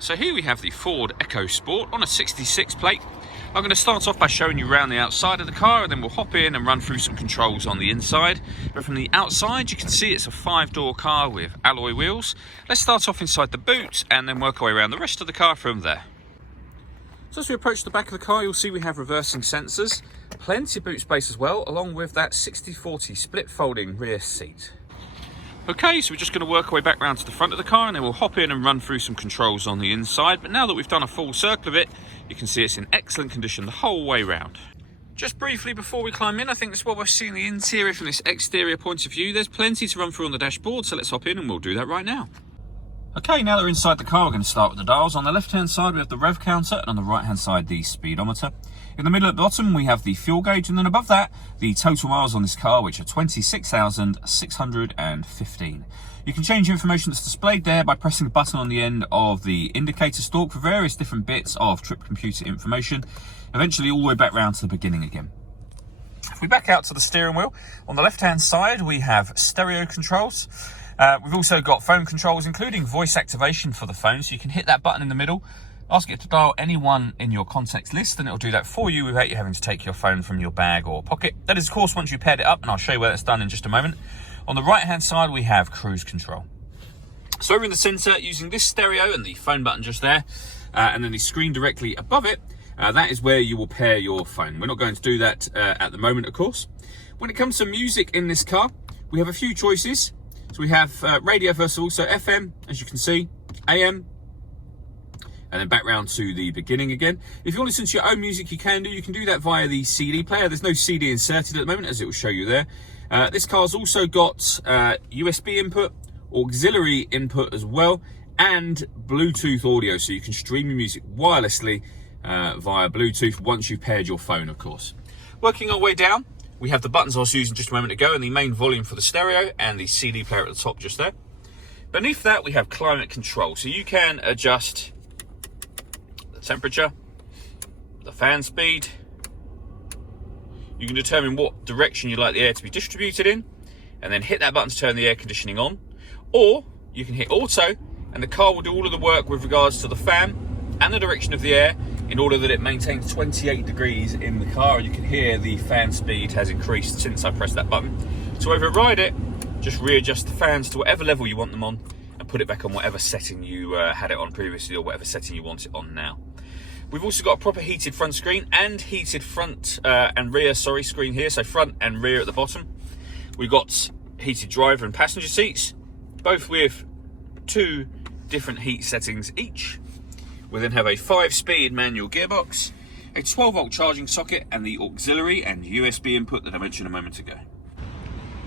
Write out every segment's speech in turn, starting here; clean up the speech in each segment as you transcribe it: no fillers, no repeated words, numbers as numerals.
So here we have the Ford Ecosport on a 66 plate. I'm going to start off by showing you around the outside of the car, and then we'll hop in and run through some controls on the inside. But from the outside you can see it's a 5-door car with alloy wheels. Let's start off inside the boot and then work our way around the rest of the car from there. So as we approach the back of the car, you'll see we have reversing sensors, plenty of boot space as well, along with that 60/40 split folding rear seat. Okay, so we're just going to work our way back round to the front of the car, and then we'll hop in and run through some controls on the inside. But now that we've done a full circle of it, you can see it's in excellent condition the whole way round. Just briefly before we climb in, I think that's what we're seeing the interior from this exterior point of view. There's plenty to run through on the dashboard, so let's hop in and we'll do that right now. Okay, now that we're inside the car, we're going to start with the dials. On the left-hand side, we have the rev counter, and on the right-hand side, the speedometer. In the middle at the bottom, we have the fuel gauge, and then above that, the total miles on this car, which are 26,615. You can change the information that's displayed there by pressing the button on the end of the indicator stalk for various different bits of trip computer information, eventually all the way back round to the beginning again. If we back out to the steering wheel, on the left-hand side, we have stereo controls. We've also got phone controls, including voice activation for the phone, so you can hit that button in the middle, ask it to dial anyone in your contacts list, and it'll do that for you without you having to take your phone from your bag or pocket. That is, of course, once you've paired it up, and I'll show you where that's done in just a moment. On the right-hand side, we have cruise control. So over in the centre, using this stereo and the phone button just there, and then the screen directly above it, that is where you will pair your phone. We're not going to do that at the moment, of course. When it comes to music in this car, we have a few choices. So we have radio first of all, so FM, as you can see, AM, and then back round to the beginning again. If you want to listen to your own music, you can do that via the CD player. There's no CD inserted at the moment, as it will show you there. This car's also got USB input, auxiliary input as well, and Bluetooth audio, so you can stream your music wirelessly via Bluetooth once you've paired your phone, of course. Working our way down, we have the buttons I was using just a moment ago, and the main volume for the stereo, and the CD player at the top just there. Beneath that, we have climate control, so you can adjust the temperature, the fan speed. You can determine what direction you'd like the air to be distributed in, and then hit that button to turn the air conditioning on. Or you can hit auto, and the car will do all of the work with regards to the fan and the direction of the air, in order that it maintains 28 degrees in the car. You can hear the fan speed has increased since I pressed that button. To override it, just readjust the fans to whatever level you want them on, and put it back on whatever setting you had it on previously, or whatever setting you want it on now. We've also got a proper heated front screen and heated front and rear screen here, so front and rear at the bottom. We've got heated driver and passenger seats, both with 2 different heat settings each. We then have a 5-speed manual gearbox, a 12-volt charging socket, and the auxiliary and USB input that I mentioned a moment ago.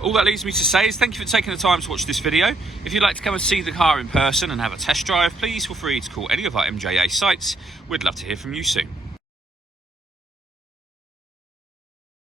All that leaves me to say is thank you for taking the time to watch this video. If you'd like to come and see the car in person and have a test drive, please feel free to call any of our MJA sites. We'd love to hear from you soon.